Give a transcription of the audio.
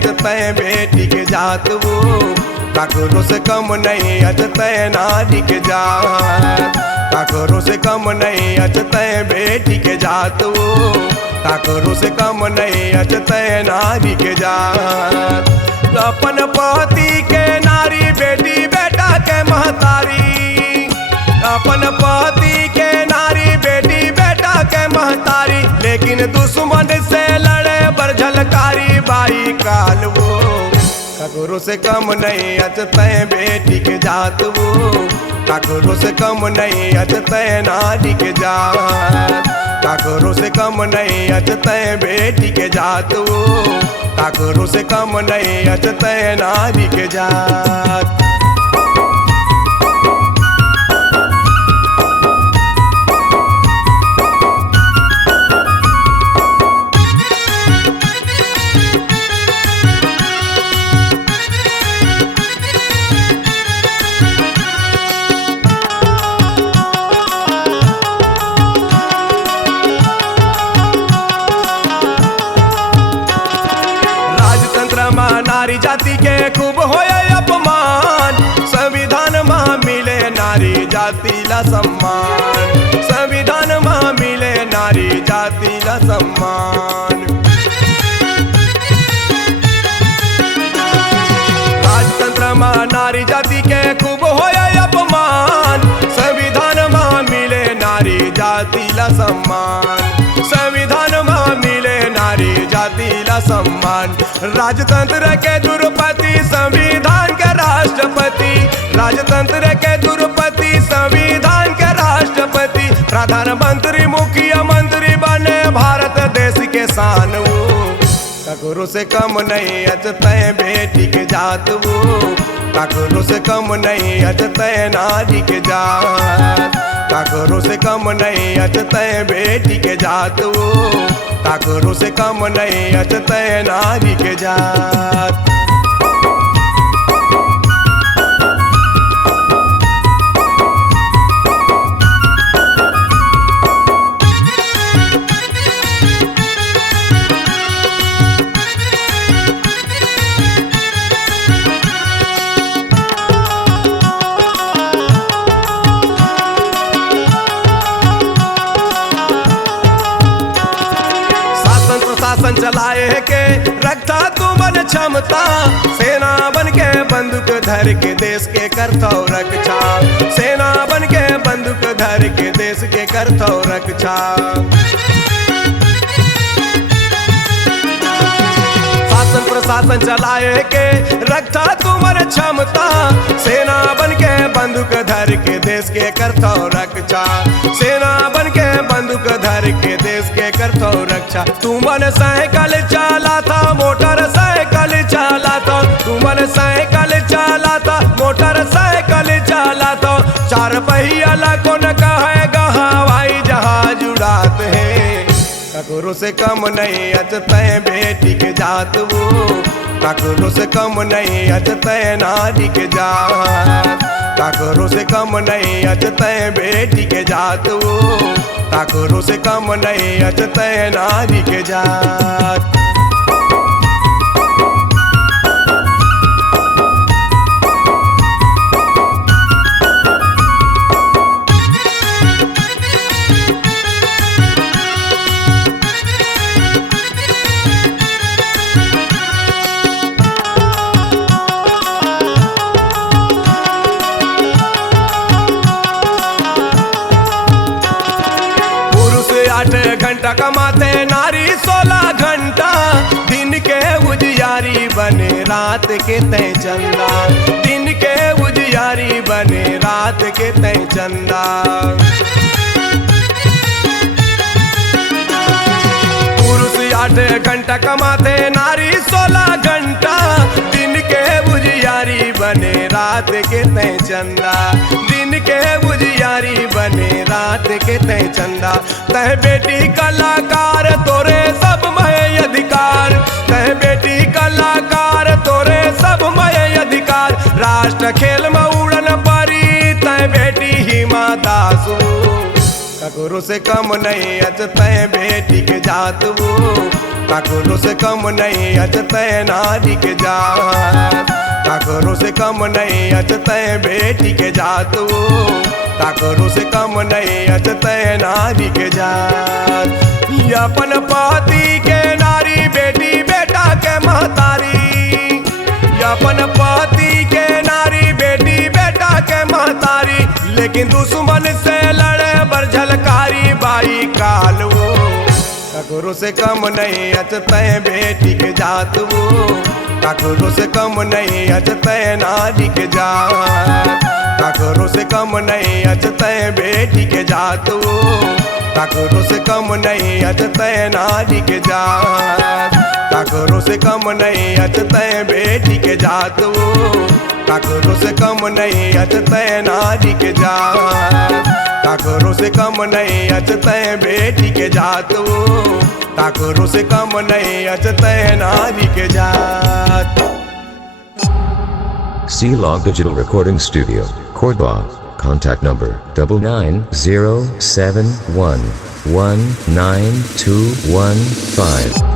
अचते बेटी के जात वो, काकरो से कम नहीं अचते नारी के जात। काकरो से कम नहीं अचते बेटी के जात वो, काकरो से कम नहीं अचते नारी के जात। अपन पति के नारी बेटी बेटा के महतारी, अपन पति के नारी बेटी बेटा के महतारी, लेकिन दुश्मन से लड़े बर झलकारी बाई काल वो, काकरो से कम नहीं अचते बेटी के जात वो, काकरो से कम नहीं अचते नारी के जात। काकरो से कम नहीं अचते बेटी के जात वो, काकरो से कम नहीं अचते नारी के जात। नारी जाति के खूब होए अपमान, संविधान मां मिले नारी जाति ला सम्मान। संविधान मां मिले नारी जाति ला सम्मान। राजतंत्र मां नारी जाति के खूब होए अपमान, संविधान मां मिले नारी जाति ला सम्मान। संविधान मां मिले नारी जाति ला सम्मान। राजतंत्र के दुर्पति संविधान के राष्ट्रपति, राजतंत्र के दुर्पति संविधान के राष्ट्रपति, प्रधानमंत्री मुख्यमंत्री बने भारत देश के शान वो, काकरो से कम नहीं अचते बेटी के जात वो, काकरो से कम नहीं अचते नारी के जात। काकरो से कम नहीं अचते बेटी के जात वो, काकरो से कम नहीं अचते नारी के जात। शासन चलाए के रखता तुमन क्षमता, सेना बन के बंदूक धर के देश के करतो रक्षा। सेना बन के बंदूक धर के देश के करतो रक्षा। शासन प्रशासन चलाए के रखता तुमन क्षमता, सेना बन के बंदूक धर के देश के करतो रक्षा। सेना बन के बंदूक धर के देश के करतो रक्षा। तुमन साइकिल चलाता मोटरसाइकिल चलाता, तुमन साइकिल चलाता मोटरसाइकिल चलाता। चार पहिया ला कौन कहेगा हवाई जहाज उड़ाते हैं, काकरो से कम नहीं अचते बेटी के जात वो, काकरो से कम नहीं अचते नारी के जात। काकरो से कम नहीं अचते बेटी के जात वो, काकरो से कम नहीं अचते नारी के जात। घंटा कमाते नारी 16 घंटा, दिन के उजियारी बने रात के तय चंदा। दिन के उजियारी बने रात के तय चंदा। पुरुष 8 घंटा कमाते नारी 16 घंटा, दिन के उजियारी बने रात के तय चंदा। दिन के उजियारी बने रात के तय चंदा। तह बेटी कलाकार तोरे सब मय अधिकार, तह बेटी कलाकार तोरे सब मय अधिकार। राष्ट्र खेल में उड़न परी तह बेटी हिमा दासू, काकरो से कम नहीं अचते बेटी के जात वो, काकरो से कम नहीं अचते नारी के जात, काकरो से कम नहीं अचते बेटी के जात वो, काकरो से कम नहीं अचते नारी के जात। अपन पति के नारी बेटी बेटा के महतारी, अपन पति के नारी बेटी बेटा के महतारी, लेकिन दुश्मन से लड़े बर झलकारी बाई काल वो, काकरो से कम नहीं अचते बेटी के जात वो, काकरो से कम नहीं अचते नारी के जात, काकरो से कम नहीं अचते बेटी के जात वो, काकरो से कम नहीं अचते नारी के जात, काकरो से कम नहीं अचते बेटी के जात वो, काकरो से कम नहीं अचते नारी के जात, काकरो से कम नहीं अचते बेटी के जात वो, काकरो से कम नहीं अचते नारी के जात। C-Log Digital Recording Studio, Cordoba. Contact number 99071192115.